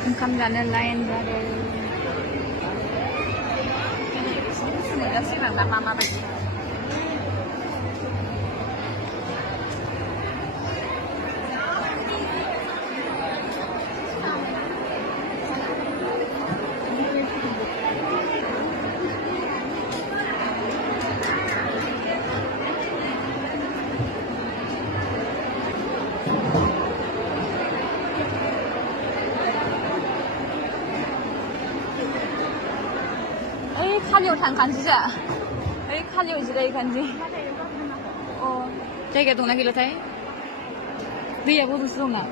Come down the line, brother. Kasi mamamabay. 카리오 탄 간지자. 여기 카리오 지레이 간지. 저기가 동나길로 타이? 네 야보도 수동나.